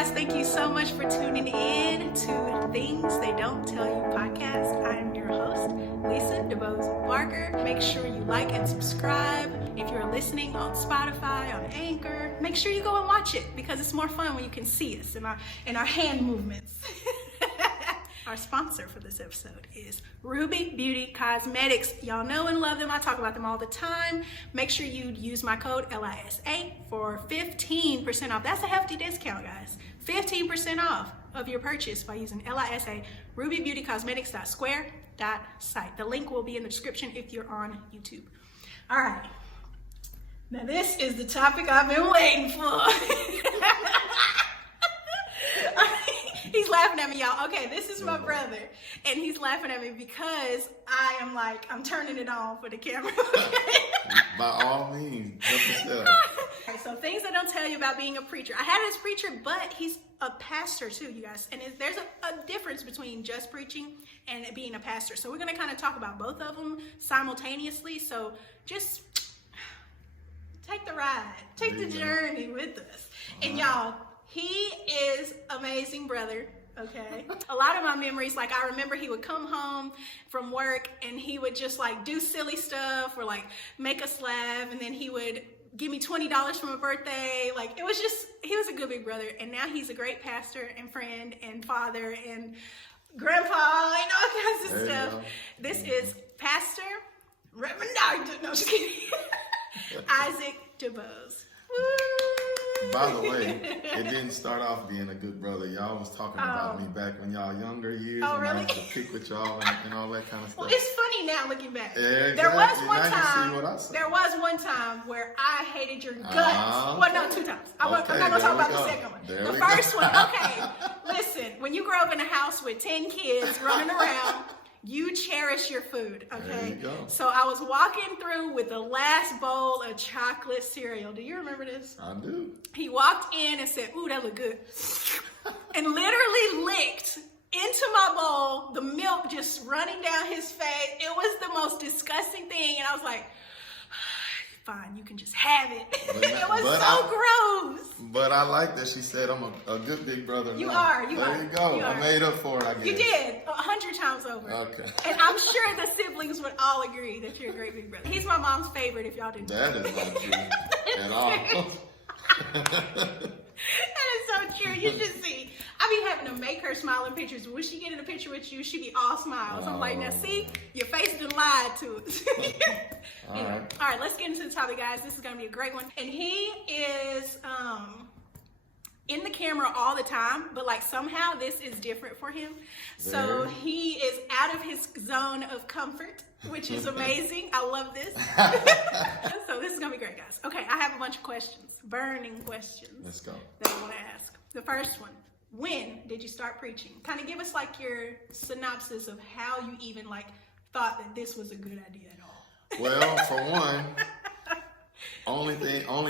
guys, thank you so much for tuning in to Things They Don't Tell You podcast. I'm your host, Lisa DeBose Barker. Make sure you like and subscribe. If you're listening on Spotify, on Anchor, make sure you go and watch it because it's more fun when you can see us in our hand movements. Our sponsor for this episode is Ruby Beauty Cosmetics. Y'all know and love them. I talk about them all the time. Make sure you use my code LISA for 15% off. That's a hefty discount, guys. 15% off of your purchase by using LISA, rubybeautycosmetics.square.site. The link will be in the description if you're on YouTube. All right. Now this is the topic I've been waiting for. He's laughing at me, y'all. Okay, this is my brother, and he's laughing at me because I'm turning it on for the camera. Okay? By all means, help yourself. Okay, so things I don't tell you about being a preacher. I had this preacher, but he's a pastor too, you guys. And there's a difference between just preaching and being a pastor. So we're going to kind of talk about both of them simultaneously. So just take the ride, take the journey with us. And y'all, he is amazing brother, okay? A lot of my memories, like I remember he would come home from work and he would just like do silly stuff or like make us laugh, and then he would give me $20 for my birthday. Like it was just, he was a good big brother, and now he's a great pastor and friend and father and grandpa and all kinds of stuff. This is Pastor Reverend Dr. No, just kidding. Isaac DeBose. Woo! By the way, it didn't start off being a good brother. Y'all was talking about me back when y'all younger years. Oh, and really? I used to pick with y'all and all that kind of stuff. Well, it's funny now looking back. Yeah, exactly. There was one now time. You see what I said. There was one time where I hated your guts. Well, no, 2 times. I'm not gonna talk about the second one. The first one. Okay, listen. When you grow up in a house with 10 kids running around, you cherish your food, okay? There you go. So I was walking through with the last bowl of chocolate cereal. Do you remember this? I do. He walked in and said, "Ooh, that look good," and literally licked into my bowl, the milk just running down his face. It was the most disgusting thing, and I was like, fine, you can just have it. It was so gross. But I like that she said I'm a good big brother. You now. are. There you go. I made up for it, I guess. You did 100 times over. Okay. And I'm sure the siblings would all agree that you're a great big brother. He's my mom's favorite, if y'all didn't know. That is not true at all. That is so true. You should see. I be having to make her smile in pictures. When she get in a picture with you, she be all smiles. I'm like, now see, your face done lied to us. Anyway, all right, let's get into the topic, guys. This is going to be a great one. And he is in the camera all the time, but like somehow this is different for him. So he is out of his zone of comfort, which is amazing. I love this. So this is going to be great, guys. Okay, I have a bunch of questions, burning questions. Let's go. That I want to ask. The first one, when did you start preaching? Kind of give us like your synopsis of how you even like thought that this was a good idea at all. Well, for one, only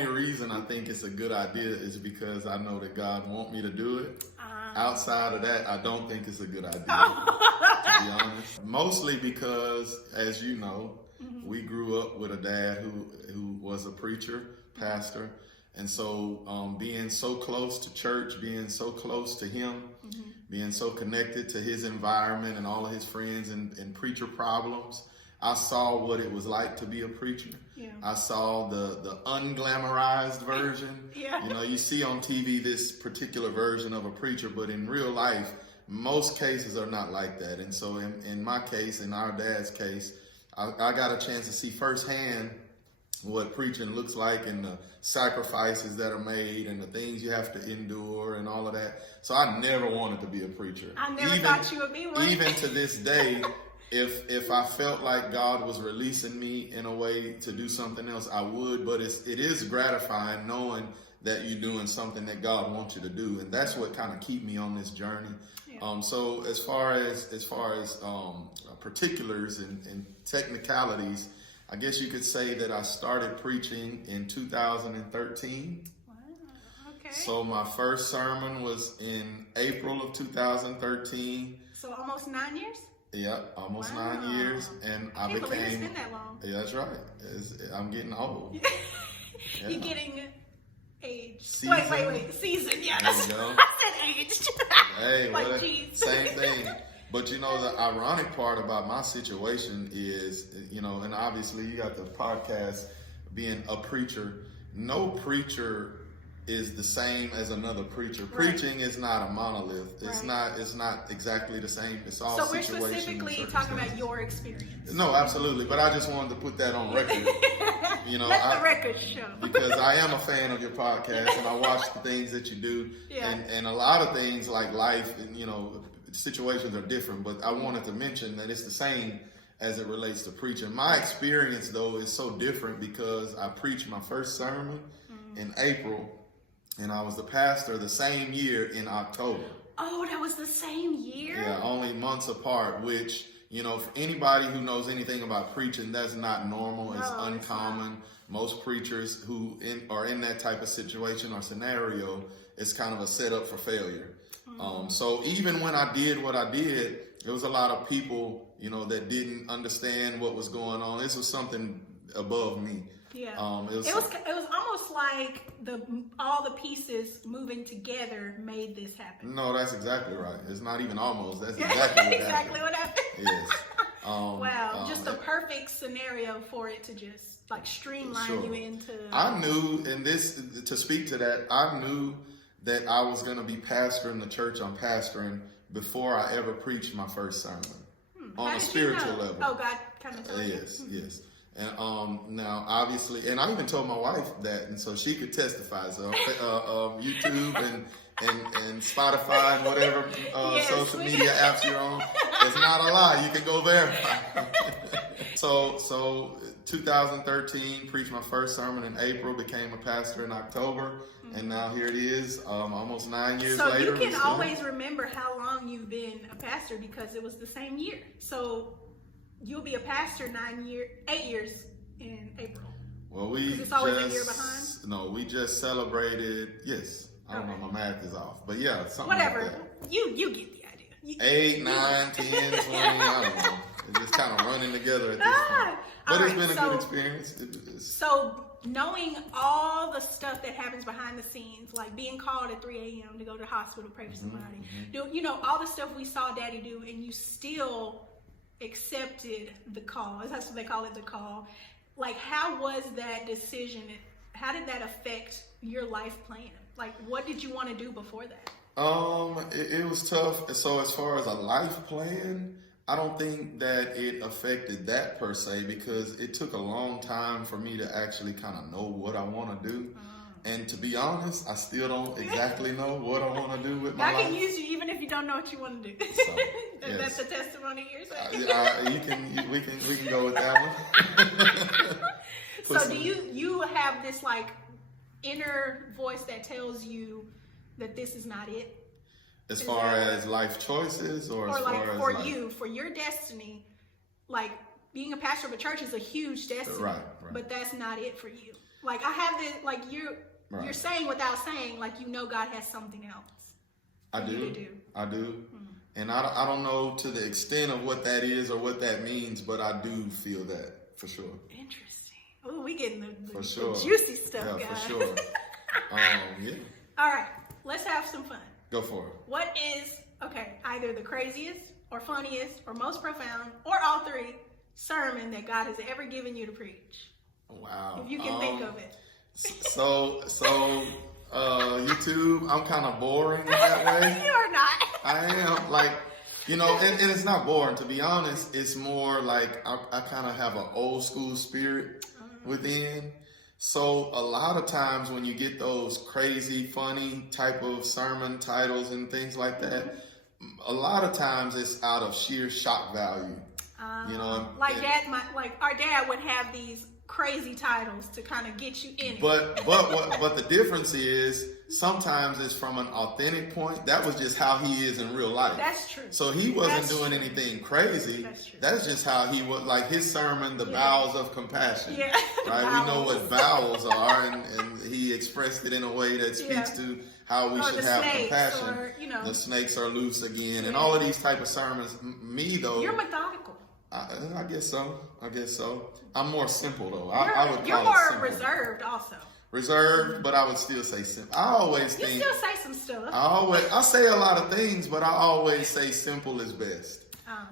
reason I think it's a good idea is because I know that God wants me to do it. Outside of that, I don't think it's a good idea, to be honest. Mostly because, as you know, we grew up with a dad who was a preacher, pastor. And so being so close to church, being so close to him, being so connected to his environment and all of his friends and preacher problems, I saw what it was like to be a preacher. Yeah. I saw the unglamorized version. Yeah. You know, you see on TV this particular version of a preacher, but in real life, most cases are not like that. And so in my case, in our dad's case, I got a chance to see firsthand what preaching looks like and the sacrifices that are made and the things you have to endure and all of that. So I never wanted to be a preacher. I never thought you would be one. Even to this day, if I felt like God was releasing me in a way to do something else, I would. But it is gratifying knowing that you're doing something that God wants you to do, and that's what kind of keep me on this journey. Yeah. So as far as particulars and technicalities, I guess you could say that I started preaching in 2013. Wow, okay. So my first sermon was in April of 2013. So almost 9 years? Yeah, almost 9 years. And I became... It's been that long. Yeah, that's right. I'm getting old. You're getting age. Season. Wait. Season, yeah. There you go. I said packaged. Hey, like jeans. same thing. But you know, the ironic part about my situation is, you know, and obviously you got the podcast being a preacher. No preacher is the same as another preacher. Right. Preaching is not a monolith. It's Right. not exactly the same. It's all So we're situations and specifically talking about your experience. No, absolutely. But I just wanted to put that on record. You know, Let the record show. because I am a fan of your podcast and I watch the things that you do. Yeah. And a lot of things like life and, you know, situations are different. But I wanted to mention that it's the same as it relates to preaching. My experience, though, is so different because I preached my first sermon in April. And I was the pastor the same year in October. Oh, that was the same year? Yeah, only months apart, which, you know, for anybody who knows anything about preaching, that's not normal. It's uncommon. Most preachers who are in that type of situation or scenario, it's kind of a setup for failure. So even when I did what I did, there was a lot of people, you know, that didn't understand what was going on. This was something above me. Yeah. It was almost like all the pieces moving together made this happen. No, that's exactly right. It's not even almost. That's exactly what exactly what happened. Yes. Wow, just a perfect scenario for it to just like streamline you into. I knew, and this to speak to that, I knew that I was going to be pastoring the church I'm pastoring before I ever preached my first sermon on a spiritual level. Oh, God kind of told you. Yes, yes. And now, obviously, and I even told my wife that, and so she could testify. So YouTube and Spotify and whatever social media apps you're on, it's not a lie. You can go verify. So 2013, preached my first sermon in April, became a pastor in October, and now here it is, almost 9 years later. So you can always remember how long you've been a pastor because it was the same year. So you'll be a pastor 8 years in April. Well, it's always a year behind? No, we just celebrated, yes. I don't know, my math is off. But yeah, something whatever. like that. You get the idea. 8, 9, 10, 20, I don't know. It's just kind of running together at this point. But it's been a good experience. So knowing all the stuff that happens behind the scenes, like being called at 3 a.m. to go to the hospital, pray for somebody, you know, all the stuff we saw Daddy do, and you still accepted the call. That's what they call it, the call. Like, how was that decision? How did that affect your life plan? Like, what did you want to do before that? It was tough. So as far as a life plan, I don't think that it affected that per se, because it took a long time for me to actually kind of know what I want to do. And to be honest, I still don't exactly know what I want to do with my life. I can use you even if you don't know what you want to do. So, That's the testimony you're saying. We can go with that one. So do you have this like inner voice that tells you that this is not it? As far as life choices, or as like far as for you, for your destiny, like being a pastor of a church is a huge destiny, right. But that's not it for you. Like I have this, like you're saying without saying, like you know God has something else. I do. And I don't know to the extent of what that is or what that means, but I do feel that for sure. Interesting. Oh, we getting the sure. juicy stuff, guys. For sure. Yeah. All right, let's have some fun. Go for it. What is, either the craziest or funniest or most profound or all three sermon that God has ever given you to preach? Wow. If you can think of it. So YouTube, I'm kind of boring in that way. You are not. I am, like, you know, and it's not boring, to be honest. It's more like I kind of have an old school spirit within. So a lot of times when you get those crazy, funny type of sermon titles and things like that, a lot of times it's out of sheer shock value. You know, like our dad would have these crazy titles to kind of get you in it. But the difference is sometimes it's from an authentic point. That was just how he is in real life. That's true. So he wasn't doing anything crazy. That's true. That's just how he was. Like his sermon, the bowels of compassion. Yeah. Right. We know what bowels are, and he expressed it in a way that speaks to how we should have compassion. Or, the snakes are loose again, and all of these type of sermons. Me though, you're methodical. I guess so. I'm more simple though. You're more reserved also. reserved, but I would still say simple. I always You think still say some stuff. I say a lot of things, but I always say simple is best.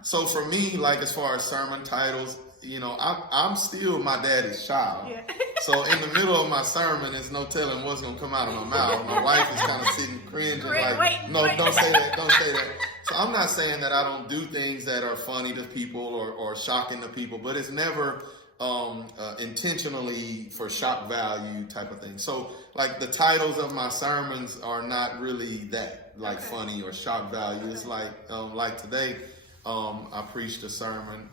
So for me, like as far as sermon titles, you know, I'm still my daddy's child. Yeah. So in the middle of my sermon, there's no telling what's gonna come out of my mouth. My wife is kind of sitting cringing, like, no, don't say that, don't say that. So I'm not saying that I don't do things that are funny to people or shocking to people, but it's never intentionally for shock value type of thing. So like the titles of my sermons are not really that, like funny or shock value. It's like today, I preached a sermon,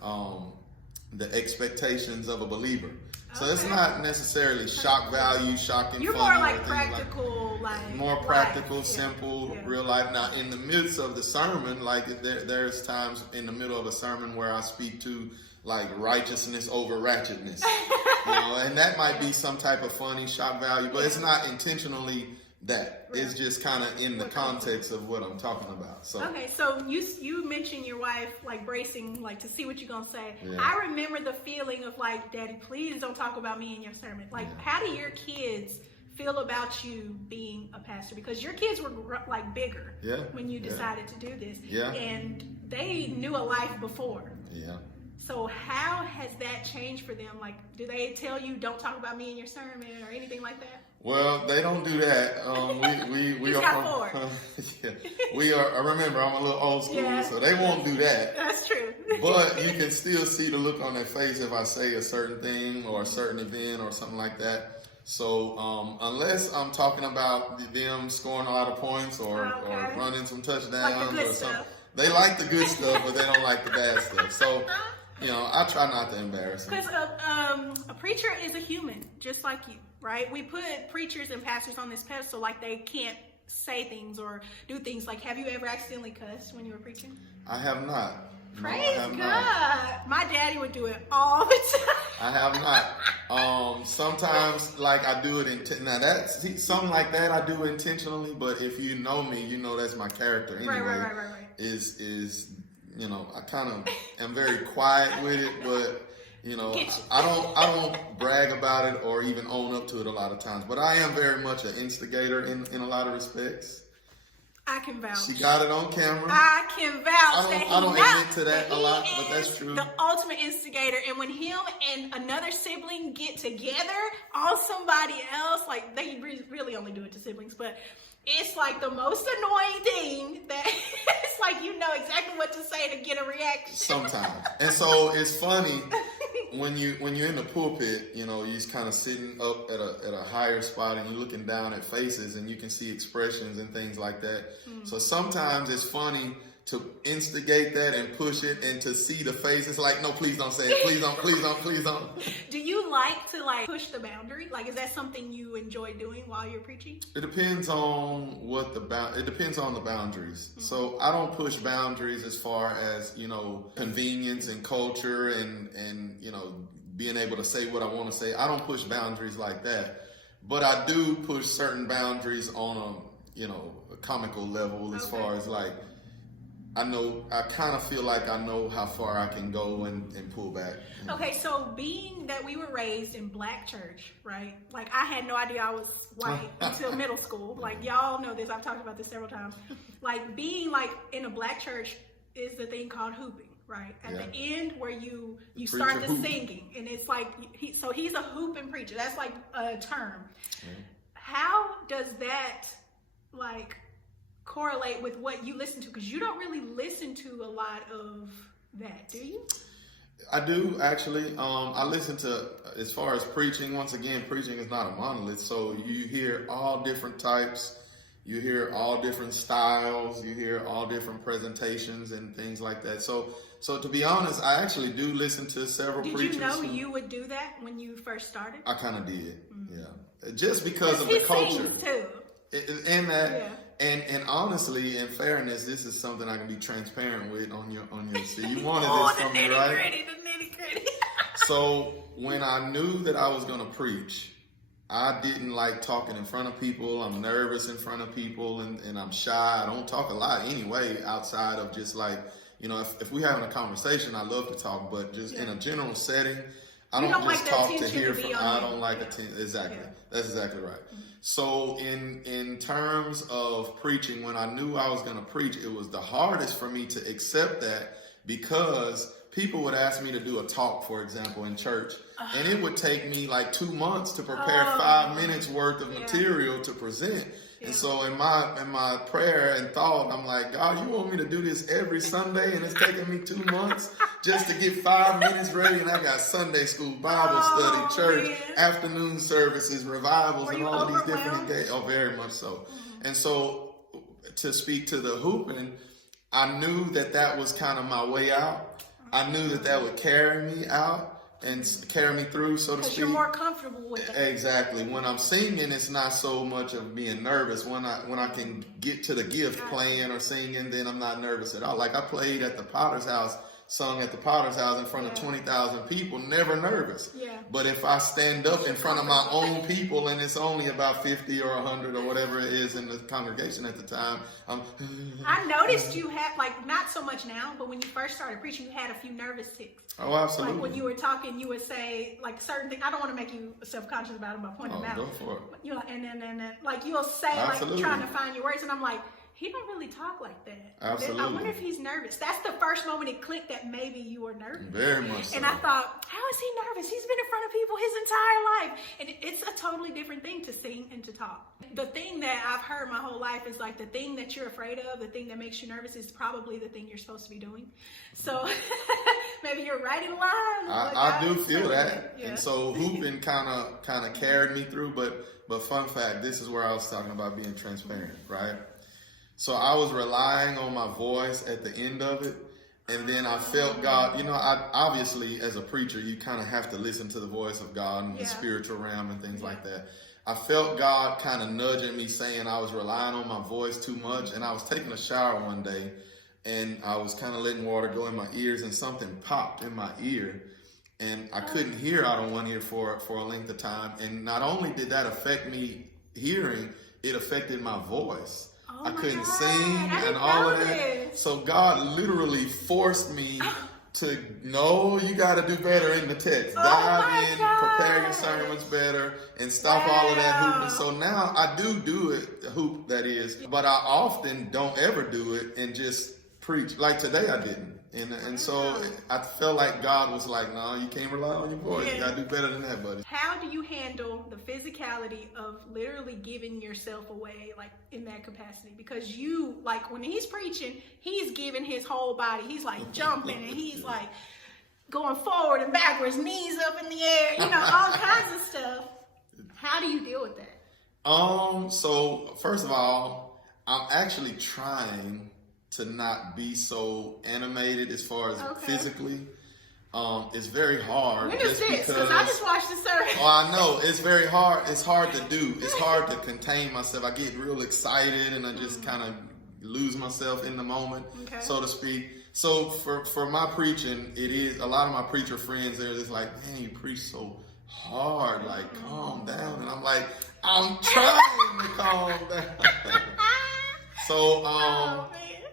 the expectations of a believer. So it's not necessarily shock value, shocking, You're funny. More like practical, more practical, life. simple, real life. Now, in the midst of the sermon, like there's times in the middle of a sermon where I speak to like righteousness over ratchetness, you know, and that might be some type of funny shock value, but it's not intentionally that. It's just kind of in the context of what I'm talking about. So okay, so you mentioned your wife like bracing, like to see what you're gonna say. Yeah. I remember the feeling of like, Daddy, please don't talk about me in your sermon. Like, how do your kids feel about you being a pastor? Because your kids were like bigger when you decided to do this, and they knew a life before. Yeah. So how has that changed for them? Like, do they tell you don't talk about me in your sermon or anything like that? Well, they don't do that. We are got from, we are. I remember I'm a little old school, so they won't do that. That's true. But you can still see the look on their face if I say a certain thing or a certain event or something like that. So unless I'm talking about them scoring a lot of points or running some touchdowns or something, they like the good stuff, but they don't like the bad stuff. So. You know, I try not to embarrass them. Because a preacher is a human, just like you, right? We put preachers and pastors on this pedestal like they can't say things or do things. Like, have you ever accidentally cussed when you were preaching? I have not. Praise God. Not. My daddy would do it all the time. I have not. Sometimes, like, I do it now that's something like that I do intentionally, but if you know me, you know that's my character anyway. Right. Is you know, I kind of am very quiet with it, but you know, I don't brag about it or even own up to it a lot of times. But I am very much an instigator in a lot of respects. I can vouch. She got it on camera. I can vouch. I don't admit to that a lot, but that's true. The ultimate instigator, and when him and another sibling get together on somebody else, like they really only do it to siblings, but it's like the most annoying thing that it's like you know exactly what to say to get a reaction. Sometimes. And so it's funny when you're in the pulpit, you know, you're kind of sitting up at a higher spot and you're looking down at faces and you can see expressions and things like that. So sometimes it's funny to instigate that and push it and to see the face. It's like, no, please don't say it. Please don't. Do you like to like push the boundary? Like, is that something you enjoy doing while you're preaching? It depends on it depends on the boundaries. So I don't push boundaries as far as, you know, convenience and culture and, you know, being able to say what I want to say. I don't push boundaries like that, but I do push certain boundaries on a comical level as far as like, I kind of feel like I know how far I can go and pull back. Okay, so being that we were raised in black church, right? Like, I had no idea I was white until middle school. Like, y'all know this. I've talked about this several times. Like, being, like, in a black church is the thing called hooping, right? At the end where you start the singing. And it's like, so he's a hooping preacher. That's, like, a term. How does that, like, correlate with what you listen to? Because you don't really listen to a lot of that, do you? I do, actually. I listen to, as far as preaching, once again, preaching is not a monolith, so you hear all different types, you hear all different styles, you hear all different presentations and things like that. So to be honest, I actually do listen to several preachers. Did you know you would do that when you first started? I kind of did, just because of the culture. Too. And that, and honestly, in fairness, this is something I can be transparent with on your so you wanted this from me, right? The nitty-gritty. So when I knew that I was gonna preach, I didn't like talking in front of people. I'm nervous in front of people, and I'm shy. I don't talk a lot anyway, outside of just like, you know, if we're having a conversation, I love to talk, but just in a general setting, I You don't don't just like the talk to attention hear to be from. on I you. don't like Yeah. attention. Exactly. Yeah. That's exactly right. So in terms of preaching, when I knew I was going to preach, it was the hardest for me to accept that because people would ask me to do a talk, for example, in church, and it would take me like 2 months to prepare 5 minutes worth of material to present. And so in my prayer and thought, I'm like, God, you want me to do this every Sunday, and it's taking me 2 months just to get 5 minutes ready, and I got Sunday school, Bible study, church, afternoon services, revivals, and all of these different engagements. Oh, very much so. And so to speak to the hooping, I knew that was kind of my way out. I knew that would carry me out and carry me through, so to speak. Because you're more comfortable with it. Exactly. When I'm singing, it's not so much of being nervous. When I can get to the gift playing or singing, then I'm not nervous at all. Like I played at the Potter's House, sung at the Potter's House in front of 20,000 people, never nervous. Yeah. But if I stand up in front of my own people and it's only about 50 or 100 or whatever it is in the congregation at the time, I noticed you had, like, not so much now, but when you first started preaching, you had a few nervous tics. Oh, absolutely. Like when you were talking, you would say like certain things. I don't want to make you self-conscious about it by pointing them out. Go for it. You know, and then like you'll say Absolutely. like trying to find your words, and I'm like, he don't really talk like that. Absolutely. I wonder if he's nervous. That's the first moment it clicked that maybe you were nervous. Very much so. And I thought, how is he nervous? He's been in front of people his entire life. And it's a totally different thing to sing and to talk. The thing that I've heard my whole life is like the thing that you're afraid of, the thing that makes you nervous is probably the thing you're supposed to be doing. So maybe you're right in line. I do feel that. Yeah. And so hooping kind of carried me through. But fun fact, this is where I was talking about being transparent, right? So I was relying on my voice at the end of it. And then I felt God, I obviously as a preacher, you kind of have to listen to the voice of God in the spiritual realm and things like that. I felt God kind of nudging me, saying I was relying on my voice too much. And I was taking a shower one day and I was kind of letting water go in my ears and something popped in my ear. And I couldn't hear out of one ear for a length of time. And not only did that affect me hearing, it affected my voice. I couldn't sing and all of that. So God literally forced me to know you got to do better in the text. Dive in, prepare your sermons better, and stop all of that hooping. So now I do it, hoop that is, but I often don't ever do it and just preach. Like today I didn't. And so I felt like God was like, no, you can't rely on your voice. You got to do better than that, buddy. How do you handle the physicality of literally giving yourself away, like in that capacity? Because you, like when he's preaching, he's giving his whole body. He's like jumping and he's like going forward and backwards, knees up in the air, all kinds of stuff. How do you deal with that? So first of all, I'm actually trying to not be so animated as far as physically. It's very hard. When is this? Because I just watched the service. Oh, I know. It's very hard. It's hard to do. It's hard to contain myself. I get real excited and I just kind of lose myself in the moment, so to speak. So for my preaching, it is a lot of my preacher friends, they're just like, man, you preach so hard. Like, calm down. And I'm like, I'm trying to calm down.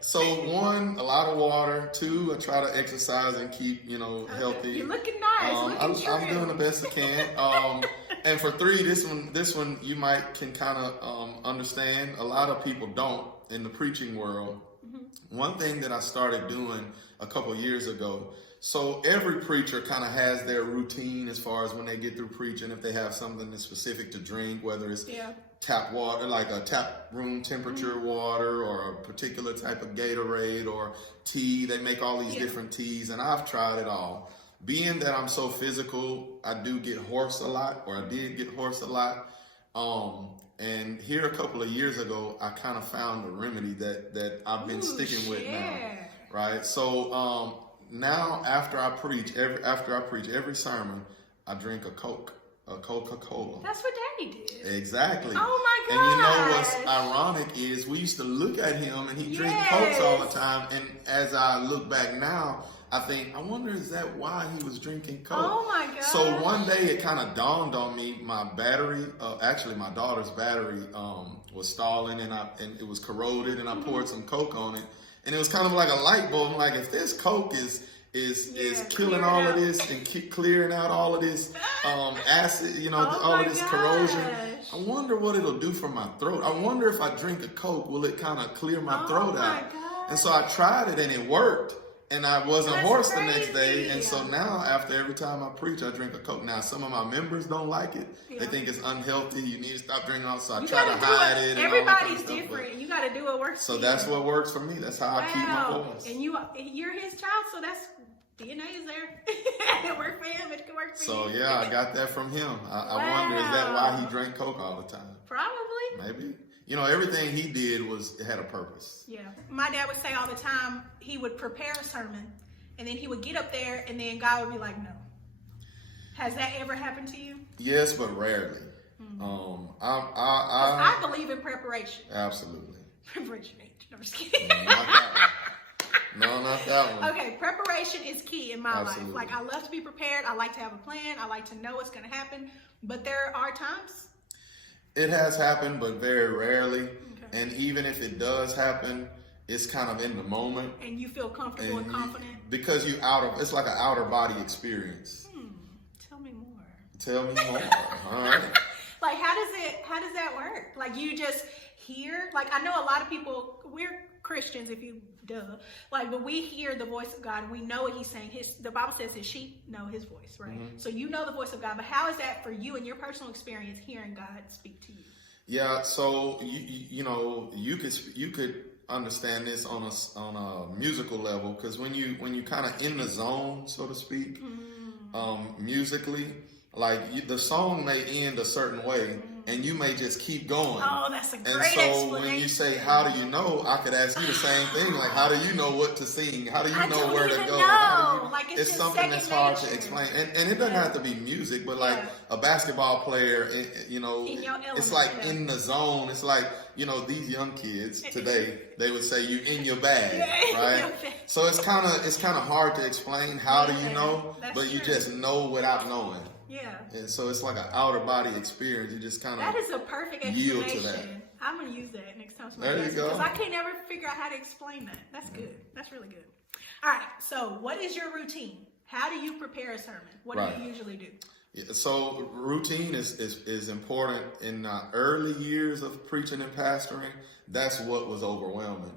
So one, a lot of water. Two, I try to exercise and keep, healthy. You're looking nice. I'm doing the best I can. And for three, this one you can kind of understand. A lot of people don't in the preaching world. One thing that I started doing a couple years ago. So every preacher kind of has their routine as far as when they get through preaching, if they have something that's specific to drink, whether it's tap water, like a tap room temperature water, or a particular type of Gatorade or tea. They make all these different teas, and I've tried it all. Being that I'm so physical, I do get hoarse a lot, or I did get hoarse a lot. And here a couple of years ago, I kind of found a remedy that I've been sticking with now, right? So now after I preach every sermon, I drink a Coca-Cola. That's what Daddy did. Exactly. Oh my God. And you know what's ironic is we used to look at him and he drank Cokes all the time. And as I look back now, I think, I wonder, is that why he was drinking Coke? Oh my God. So one day it kind of dawned on me, my battery, actually my daughter's battery was stalling and it was corroded, and I poured some Coke on it. And it was kind of like a light bulb. I'm like, if this Coke is is killing all of this and clearing out all of this acid, you know, all of this corrosion. I wonder what it'll do for my throat. I wonder if I drink a Coke, will it kind of clear my throat out? And so I tried it and it worked. And I wasn't hoarse the next day. And so now, after every time I preach, I drink a Coke. Now, some of my members don't like it. They think it's unhealthy. You need to stop drinking all. So I try to hide it. Everybody's different. You got to do what works for you. So that's what works for me. That's how I keep my voice. And you're his child, so that's DNA is there. It worked for him. It can work for you. So, yeah, I got that from him. I wonder, is that why he drank Coke all the time? Probably. Maybe. You know, everything he did had a purpose. Yeah. My dad would say all the time, he would prepare a sermon, and then he would get up there, and then God would be like, no. Has that ever happened to you? Yes, but rarely. I believe in preparation. Absolutely. Preparation. No, I'm just kidding. Not that one. No, not that one. Okay, preparation is key in my life. Like, I love to be prepared. I like to have a plan. I like to know what's going to happen. But there are times. It has happened, but very rarely. Okay. And even if it does happen, it's kind of in the moment. And you feel comfortable and confident? Because it's like an outer body experience. Tell me more. Tell me more. All right. Like, how does that work? Like, you just hear, like, I know a lot of people, we're Christians, like, but we hear the voice of God. We know what he's saying. The Bible says his sheep know his voice, right? Mm-hmm. So you know the voice of God, but how is that for you in your personal experience, hearing God speak to you? Yeah, so you could understand this on a musical level, because when you kind of in the zone, so to speak, musically, like the song may end a certain way, and you may just keep going. Oh, that's a great explanation. When you say, how do you know? I could ask you the same thing. Like, how do you know what to sing? How do you know where to go? It's something that's hard to explain. And it doesn't have to be music, but like a basketball player, it's like in the zone. It's like, these young kids today, they would say you're in your bag, right? So it's kind of hard to explain. How do you know? But you just know without knowing. Yeah. And so it's like an outer body experience. You just kind of that is a perfect yield explanation. to that. I'm going to use that next time. There you go. Because I can't ever figure out how to explain that. That's good. That's really good. All right. So what is your routine? How do you prepare a sermon? What do you usually do? Yeah, so routine is important. In the early years of preaching and pastoring, that's what was overwhelming.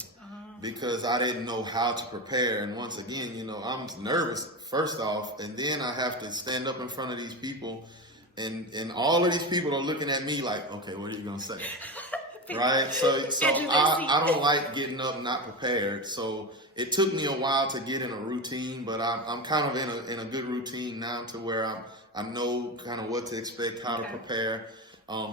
Because I didn't know how to prepare. And once again, I'm nervous first off, and then I have to stand up in front of these people, and all of these people are looking at me like, okay, what are you going to say? Right? So I don't like getting up not prepared. So it took me a while to get in a routine, but I'm kind of in a good routine now, to where I know kind of what to expect, how to prepare.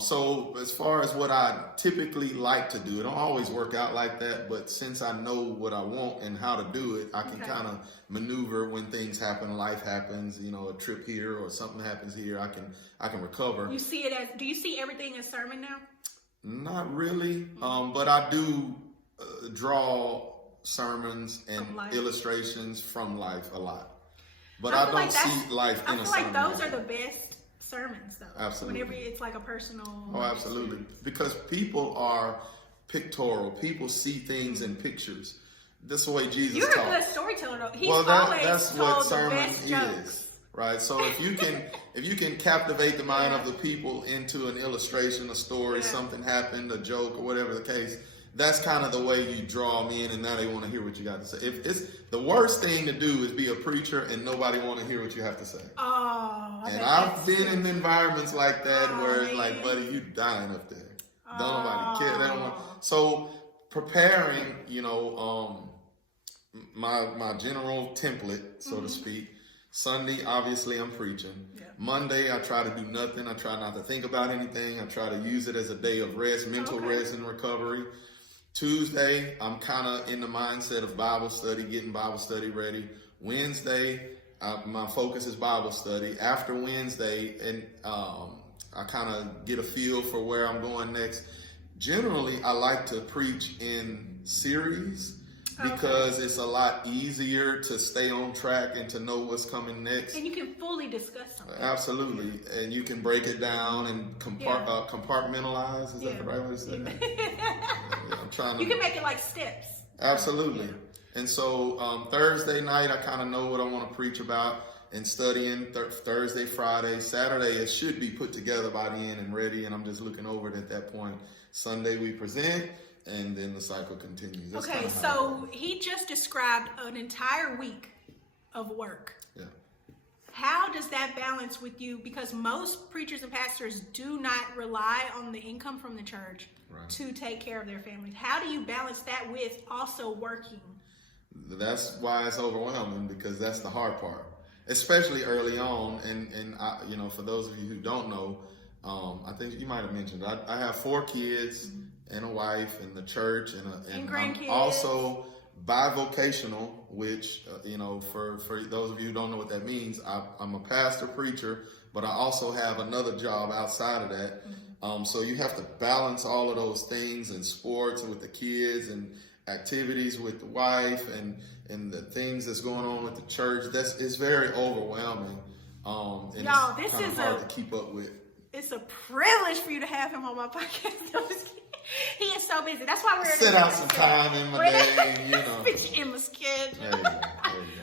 So as far as what I typically like to do, it don't always work out like that, but since I know what I want and how to do it, I can kind of maneuver when things happen, life happens, a trip here or something happens here, I can recover. Do you see everything as sermon now? Not really, but I do draw sermons and illustrations from life a lot. But I don't see life in a sermon. I feel like those are the best sermons, though. Absolutely. Whenever it's like a personal. Oh, absolutely. Because people are pictorial. People see things in pictures. That's the way Jesus taught. You're a good storyteller, though. That's what sermon is, right? So if you can captivate the mind of the people into an illustration, a story, something happened, a joke, or whatever the case, that's kind of the way you draw them in, and now they want to hear what you got to say. If it's the worst thing to do is be a preacher and nobody want to hear what you have to say. I've been in environments like that where it's like, buddy, you dying up there. Don't nobody care. They don't want. So preparing, my general template, so to speak. Sunday, obviously, I'm preaching. Yeah. Monday, I try to do nothing. I try not to think about anything. I try to use it as a day of rest, mental rest and recovery. Tuesday, I'm kind of in the mindset of Bible study, getting Bible study ready. Wednesday, my focus is Bible study. After Wednesday, and I kind of get a feel for where I'm going next. Generally, I like to preach in series because it's a lot easier to stay on track and to know what's coming next. And you can fully discuss something. Absolutely. And you can break it down and compartmentalize. Is that the right way to say that? You can make it like steps. Absolutely. And so Thursday night, I kind of know what I want to preach about and studying Thursday, Friday, Saturday. It should be put together by the end and ready. And I'm just looking over it at that point. Sunday we present, and then the cycle continues. That's okay, so he just described an entire week of work. Yeah. How does that balance with you? Because most preachers and pastors do not rely on the income from the church to take care of their families. How do you balance that with also working? That's why it's overwhelming, because that's the hard part, especially early on. And I, for those of you who don't know, I think you might have mentioned, I have 4 kids and a wife and the church and grandkids. I'm also bivocational, which, for those of you who don't know what that means, I'm a pastor, preacher, but I also have another job outside of that. So you have to balance all of those things, and sports with the kids and activities with the wife and the things that's going on with the church. It's very overwhelming. And y'all, it's kind of hard to keep up with. It's a privilege for you to have him on my podcast. He is so busy. That's why we're set out some time in my day, in my schedule. There you go.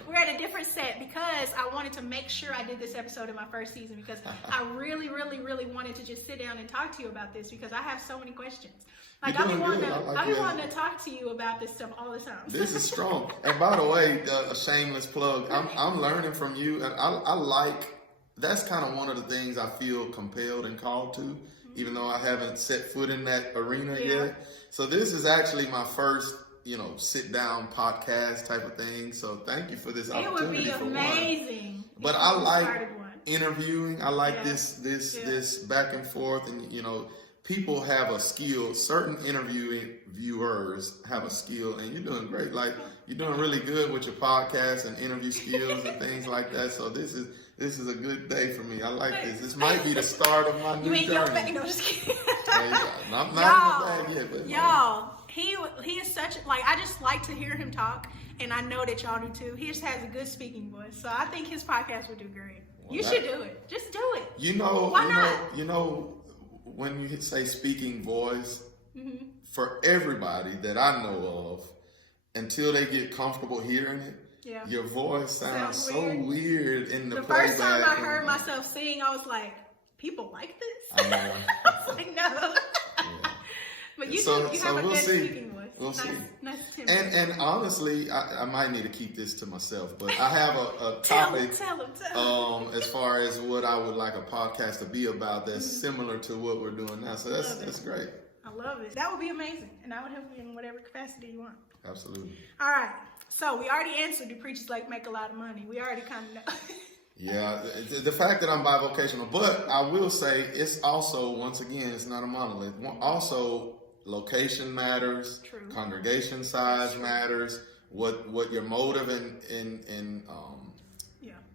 We're at a different set because I wanted to make sure I did this episode in my first season, because I really, really, really wanted to just sit down and talk to you about this, because I have so many questions. Like, I've been wanting to talk to you about this stuff all the time. This is strong. And by the way, a shameless plug. I'm learning from you, and I like. That's kind of one of the things I feel compelled and called to, even though I haven't set foot in that arena yet. So this is actually my first, sit down podcast type of thing. So thank you for this opportunity. It would be amazing. But I like interviewing. I like this back and forth, and people have a skill. Certain viewers have a skill, and you're doing great. Like, you're doing really good with your podcast and interview skills and things like that. So this is a good day for me. I like this. This might be the start of my new journey. No, just kidding. Not in the bag yet, but y'all, he is such, like, I just like to hear him talk, and I know that y'all do too. He just has a good speaking voice, so I think his podcast would do great. Well, you should do it. Just do it. Why not? When you say speaking voice, for everybody that I know of, until they get comfortable hearing it, your voice sounds so weird in the playback. First time I heard myself sing, I was like, people like this? I know. I was like, no. But you have a good speaking voice. We'll see. Nice and honestly, I might need to keep this to myself, but I have a topic tell him. As far as what I would like a podcast to be about that's similar to what we're doing now. So that's great. I love it. That would be amazing. And I would help you in whatever capacity you want. Absolutely. All right. So we already answered, do preachers make a lot of money? We already kind of know. Yeah, the fact that I'm bivocational, but I will say it's also, once again, it's not a monolith. Also, location matters. True. Congregation size matters. What your motive and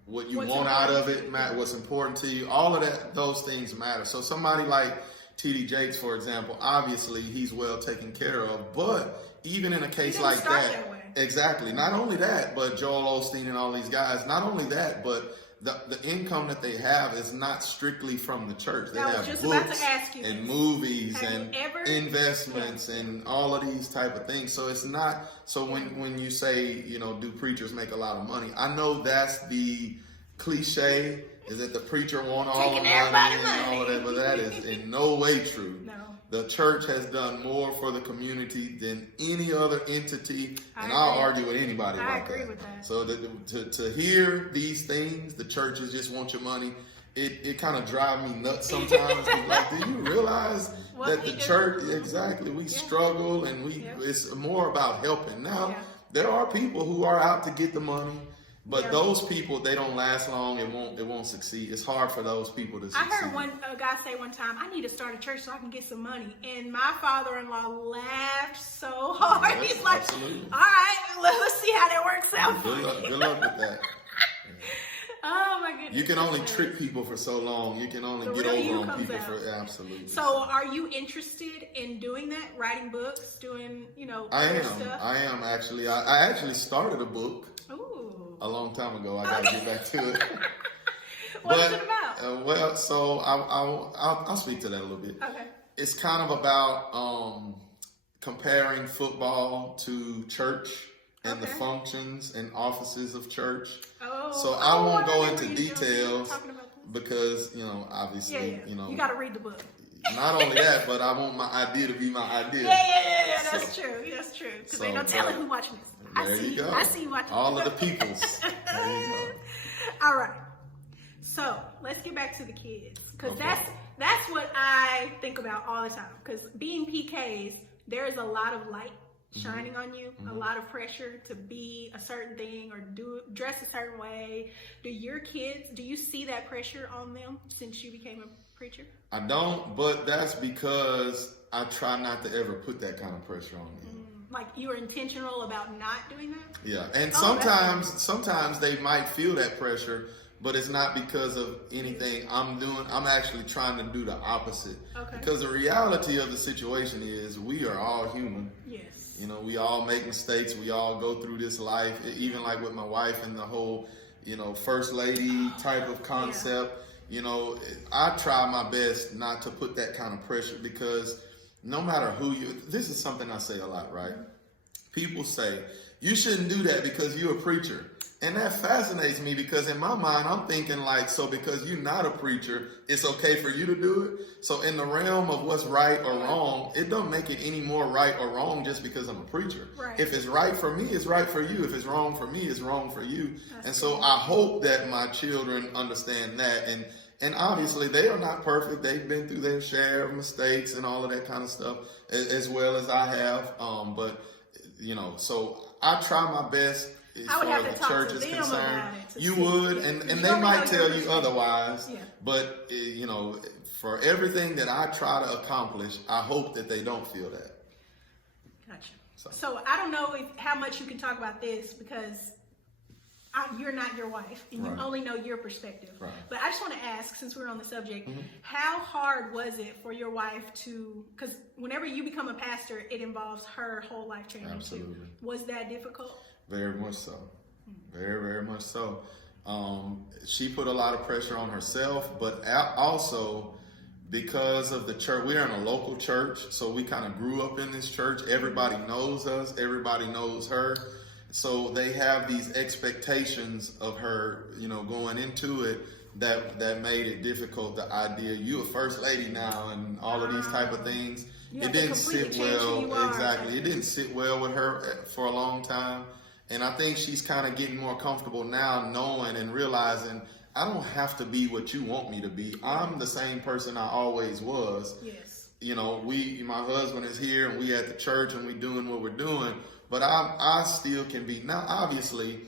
what you want out of it matter. What's important to you. All of those things matter. So somebody like Ttdty Jakes, for example, obviously he's well taken care of, but even in a case like that exactly. Not only that, but Joel Osteen and all these guys. Not only that, but the income that they have is not strictly from the church. They have books and movies and investments and all of these type of things. So it's not. So when you say, do preachers make a lot of money? I know that's the cliche, is that the preacher want all the money and all of that, but that is in no way true. No. The church has done more for the community than any other entity, and I'll argue with anybody about that. I agree with that. So to hear these things, the churches just want your money, it kind of drives me nuts sometimes. Like, do you realize that the church, we struggle, and it's more about helping. Now, there are people who are out to get the money. But those people, they don't last long. It won't succeed. It's hard for those people to succeed. I heard a guy say one time, I need to start a church so I can get some money. And my father-in-law laughed so hard. He's like, absolutely. All right, let's see how that works out. Good luck with that. Oh my goodness. You can only trick people for so long. You can only get over on people for absolutely. So are you interested in doing that? Writing books, doing, stuff? I am actually. I actually started a book. Ooh. A long time ago. I gotta get back to it. What is it about? So I'll speak to that a little bit. Okay. It's kind of about comparing football to church and the Okay. functions and offices of church. Oh, So I won't go remember into you details talking about this. because, obviously, Yeah. You got to read the book. not only that, but I want my idea to be my idea. Yeah. That's true. That's true. Because So, ain't no telling who watching this. There you go. I see you watching. All of the peoples. There you go. All right. So let's get back to the kids, because Okay. that's what I think about all the time. Because being PKs, there is a lot of light shining on you, a lot of pressure to be a certain thing or dress a certain way. Do you see that pressure on them since you became a preacher? I don't, but that's because I try not to ever put that kind of pressure on them. Like you were intentional about not doing that? Yeah, and Oh, sometimes they might feel that pressure, but it's not because of anything I'm doing. I'm actually trying to do the opposite. Okay. Because the reality of the situation is we are all human. Yes. We all make mistakes. We all go through this life, even like with my wife and the whole, first lady type of concept. I try my best not to put that kind of pressure because no matter this is something I say a lot, right? People say, you shouldn't do that because you're a preacher. And that fascinates me because in my mind, I'm thinking like, so because you're not a preacher, it's okay for you to do it. So in the realm of what's right or wrong, it don't make it any more right or wrong just because I'm a preacher. Right. If it's right for me, it's right for you. If it's wrong for me, it's wrong for you. And so I hope that my children understand that. And obviously they are not perfect. They've been through their share of mistakes and all of that kind of stuff as well as I have. So I try my best. As I would far have as to the talk church to is them concerned, about it to you see. would, and You they only might know tell your you perspective. otherwise. Yeah. But for everything that I try to accomplish, I hope that they don't feel that. Gotcha. So I don't know how much you can talk about this because you're not your wife and you Right. only know your perspective. Right. But I just want to ask, since we're on the subject, how hard was it for your wife because whenever you become a pastor, it involves her whole life changing Absolutely. too. Was that difficult? Very much so. Very, very much so. She put a lot of pressure on herself, but also because of the church, we're in a local church, so we kind of grew up in this church. Everybody knows us. Everybody knows her. So they have these expectations of her, going into it that made it difficult. The idea, you a first lady now and all of these type of things. You It have to didn't completely sit change who well. you are. Exactly. It didn't sit well with her for a long time. And I think she's kind of getting more comfortable now knowing and realizing I don't have to be what you want me to be. I'm the same person I always was. Yes. My husband is here and we at the church and we doing what we're doing, but I still can be. Now, obviously,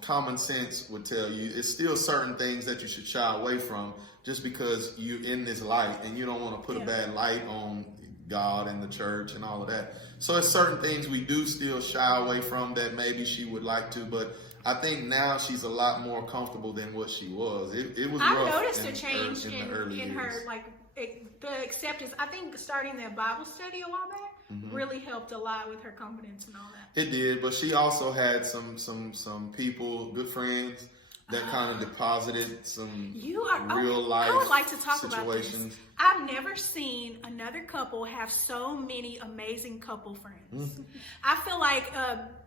common sense would tell you it's still certain things that you should shy away from just because you're in this light and you don't want to put a bad light on God and the church and all of that. So it's certain things we do still shy away from that maybe she would like to, but I think now she's a lot more comfortable than what she was. It was I've rough noticed a change in the early in years. her, the acceptance. I think starting that Bible study a while back really helped a lot with her confidence and all that. It did, but she also had some people, good friends, that kind of deposited some real life I would like to talk about this. situations. I've never seen another couple have so many amazing couple friends. I feel like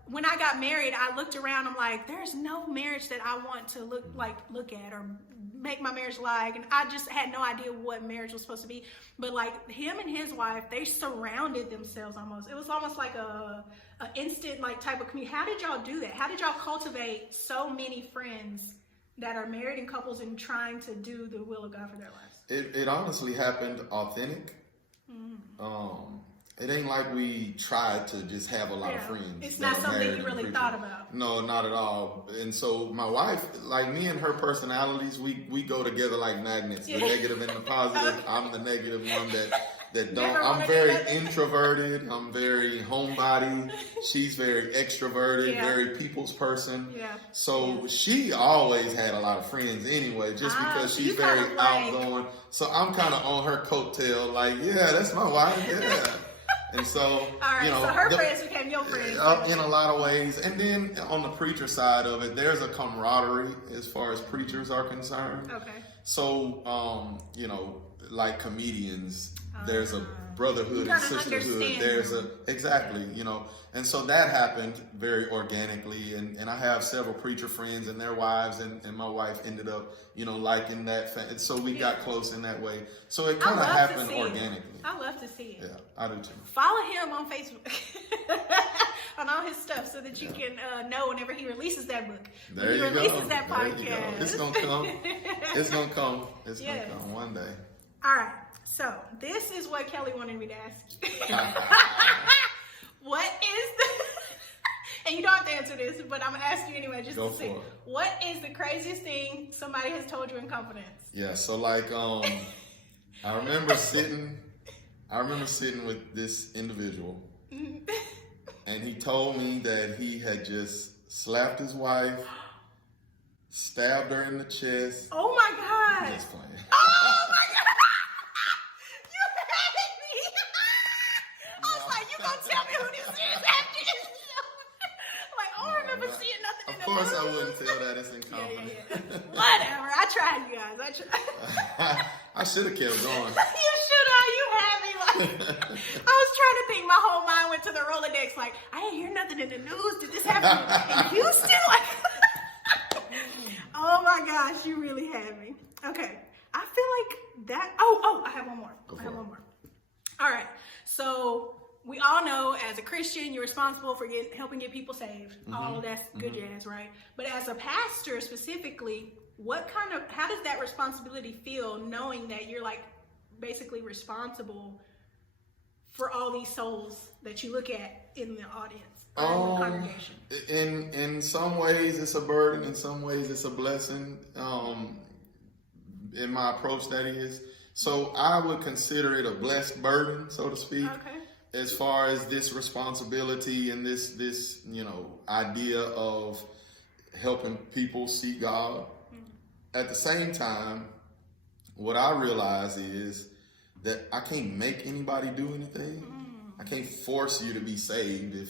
when I got married, I looked around. I'm like, there's no marriage that I want to look at or make my marriage like, and I just had no idea what marriage was supposed to be. But like him and his wife, they surrounded themselves almost. It was almost like a instant type of community. How did y'all do that? How did y'all cultivate so many friends that are married in couples and trying to do the will of God for their lives? It honestly happened authentic. It ain't like we tried to just have a lot of friends. It's that not are something married you and really preaching. thought about. No, not at all. And so my wife, like me and her personalities, we go together like magnets. The negative and the positive. I'm the negative one that don't. Never wanna I'm do very that. introverted. I'm very homebody. She's very extroverted, very people's person. Yeah. So she always had a lot of friends anyway, just because so she's you kind very of like- outgoing. So I'm kind of on her coattail, like, yeah, that's my wife, yeah. And so, All right, so her friends became your friends. in a lot of ways. And then on the preacher side of it, there's a camaraderie as far as preachers are concerned. Okay. So, like comedians, there's a brotherhood and sisterhood. There's exactly, you know, and so that happened very organically. And I have several preacher friends and their wives, and my wife ended up, you know, liking that. And so we got close in that way. So it kind of happened organically. I love to see it. Yeah, I do too. Follow him on Facebook. On all his stuff, so that you can know whenever he releases that book. There you go. Releases that podcast. It's gonna come. It's gonna come. It's gonna come one day. All right. So this is what Kelly wanted me to ask you. What is the? And you don't have to answer this, but I'm gonna ask you anyway, just to see. What is the craziest thing somebody has told you in confidence? Yeah. So like, I remember sitting with this individual. And he told me that he had just slapped his wife, stabbed her in the chest. Oh my God. Just playing. Oh my God. You had me. I was like, you gonna tell me who this is after this? Like, oh, I remember seeing nothing in the news. Of course I wouldn't tell that. It's in confidence. Yeah. Whatever. I tried, you guys. I tried. I should have kept going. You should have. You had me. I was trying to think. My whole mind went to the Rolodex. Like, I didn't hear nothing in the news. Did this happen in Houston? Like, oh my gosh, you really had me. Okay, I feel like that. Oh, I have one more. All right. So we all know, as a Christian, you're responsible for helping get people saved. All of that's good jazz, right? But as a pastor specifically, how does that responsibility feel, knowing that you're like basically responsible for all these souls that you look at in the audience, in the congregation? In some ways it's a burden, in some ways it's a blessing. In my approach, that is. So I would consider it a blessed burden, so to speak. Okay. As far as this responsibility and this idea of helping people see God. At the same time, what I realize is that I can't make anybody do anything. I can't force you to be saved if,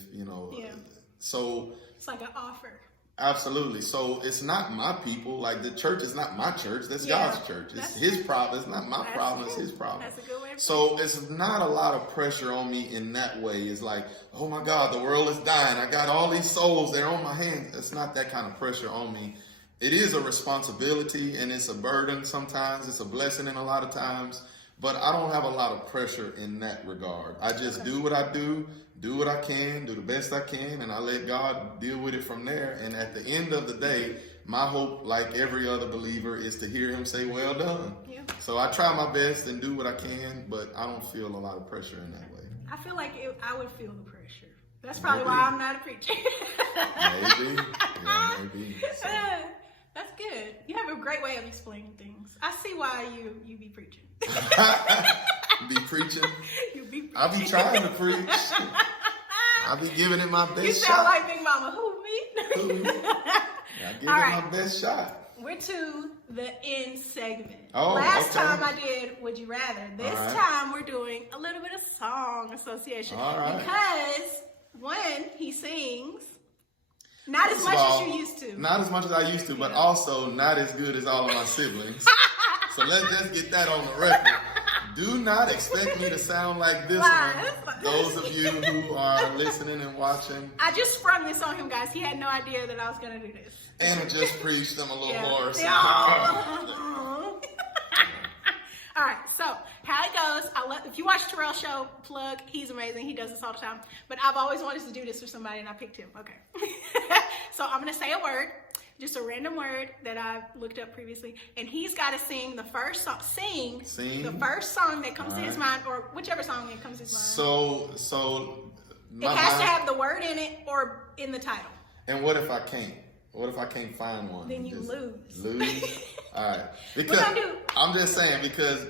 So it's like an offer. Absolutely. So it's not my people. Like, the church is not my church. That's God's church. It's his problem. It's not my problem. It's his problem. That's a good way of So it's not a lot of pressure on me in that way. It's like, oh my God, the world is dying. I got all these souls. They're on my hands. It's not that kind of pressure on me. It is a responsibility and it's a burden sometimes. It's a blessing in a lot of times. But I don't have a lot of pressure in that regard. I just do what I do what I can, do the best I can, and I let God deal with it from there. And at the end of the day, my hope, like every other believer, is to hear him say, well done. Yeah. So I try my best and do what I can, but I don't feel a lot of pressure in that way. I feel like I would feel the pressure. That's probably why I'm not a preacher. Maybe. Yeah, maybe. So. That's good. You have a great way of explaining things. I see why you be preaching. Be preaching? You be preaching. I be trying to preach. I be giving it my best shot. You sound like Big Mama. Who, me? I give it my best shot. We're to the end segment. Oh, Last time I did Would You Rather. This time we're doing a little bit of song association. All right. Because when he sings, not as much as you used to. Not as much as I used to, but also not as good as all of my siblings. So let's just get that on the record. Do not expect me to sound like this one. Those of you who are listening and watching. I just sprung this on him, guys. He had no idea that I was going to do this. And I just preached them a little more. So. All right, so how it goes, if you watch Terrell's show, plug, he's amazing. He does this all the time. But I've always wanted to do this for somebody, and I picked him. Okay. So I'm going to say a word, just a random word that I looked up previously, and he's got to sing the first song. Sing the first song that comes to his mind, or whichever song that comes to his mind. So it has to have the word in it or in the title. And what if I can't? What if I can't find one? Then you lose. Lose? All right. Because I'm just saying, because,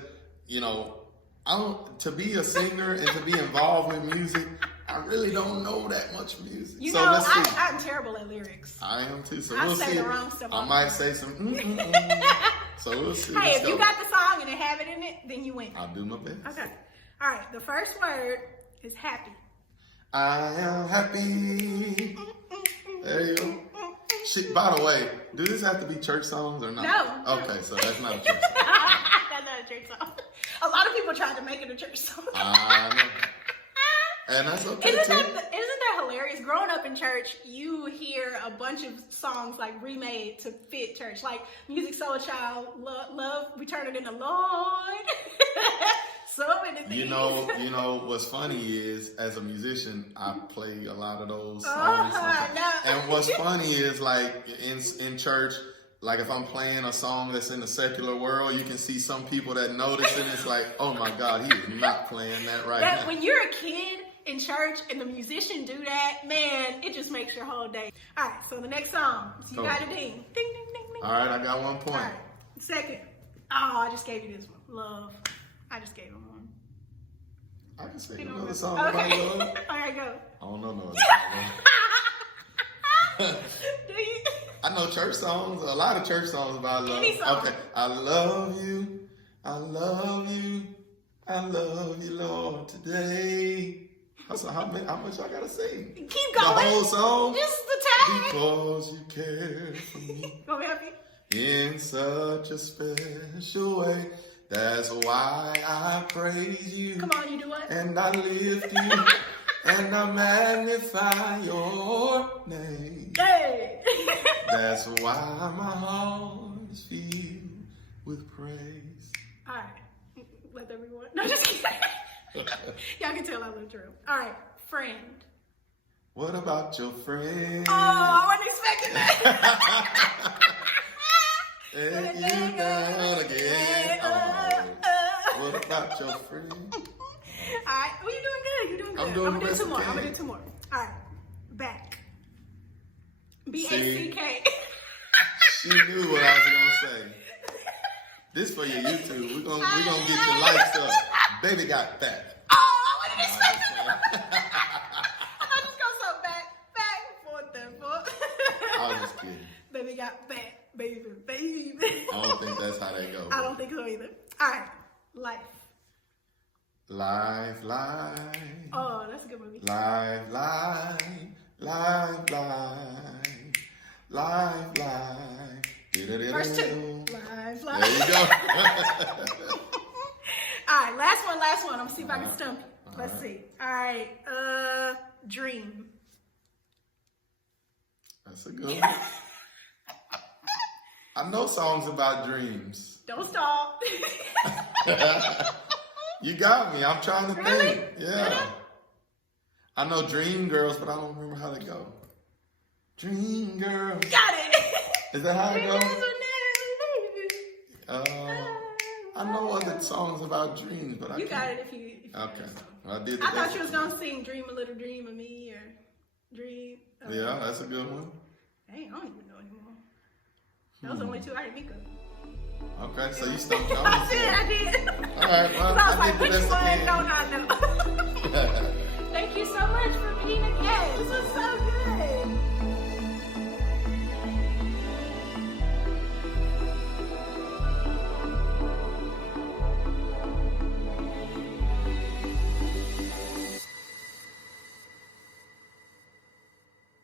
to be a singer and to be involved with music, I really don't know that much music. I'm terrible at lyrics. I am too. So I we'll say see. the wrong stuff. I might say some. So we'll see. Hey, if you got the song and it have it in it, then you win. I'll do my best. Okay. All right. The first word is happy. I am happy. There you go. Shit, by the way, do this have to be church songs or not? No. Okay, so that's not a church song. That's not a church song. A lot lot of people tried to make it a church song. I know. And that's okay Isn't too. that hilarious? Growing up in church, you hear a bunch of songs like remade to fit church, like Music Soul Child, Love, We Turn It Into Lord. So many things. You know what's funny is, as a musician, I play a lot of those songs. And what's funny is, like in church, like if I'm playing a song that's in the secular world, you can see some people that notice it, and it's like, oh my God, he is not playing that right now. When you're a kid in church and the musician do that, man, it just makes your whole day. All right, so the next song, you got a ding. Ding, ding, ding, ding. All right, I got 1 point. All right, second. Oh, I just gave you this one. Love. I just gave him one. I can sing another song about love. All right, go. I don't know no other Do you? I know church songs, a lot of church songs about love. Any song. Okay, I love you, I love you, I love you, Lord, today. So how much I gotta sing? Keep going. The whole song? Just the tag. Because you care for me Go happy. in such a special way. That's why I praise you. Come on, you do what? And I lift you and I magnify your name. Hey. That's why my heart is filled with praise. All right. Let everyone. No, just kidding. Y'all can tell I live true. All right, friend. What about your friend? Oh, I wasn't expecting that. Let you down again. Oh. What about your friend? All right, well, you're doing good. You're doing good. I'm doing the gonna do best two more. I I'm gonna can. do two more. All right, back. BACK. She knew what I was gonna say. This for your YouTube. We're gonna get your likes up. Baby got back. Oh, I wasn't expecting that. I just go so back, forth, and forth. I was just kidding. Baby got back, baby. I don't think that's how they go. I don't think so either. All right, life. Life. Oh, that's a good movie. Life. Verse 2. Life. There you go. All right, last one. I'm gonna see if I can stump you. Let's see. All right, dream. That's a good one. I know songs about dreams. Don't stop. You got me. I'm trying to Really? think. Yeah. Really? I know Dream Girls, but I don't remember how they go. Dream Girls. Got it. Is that how it goes? I I know other songs about dreams, but I You can't. got it if you Okay. Well, I did. I thought you was gonna sing "Dream a Little Dream of Me" or "Dream." Yeah, that's a good one. Dang, I don't even know anymore. That was the only two I didn't think of. Okay, so you stumped on I did. All right, well, I was like, did the which best I one can. don't I know? Thank you so much for being a guest. This was so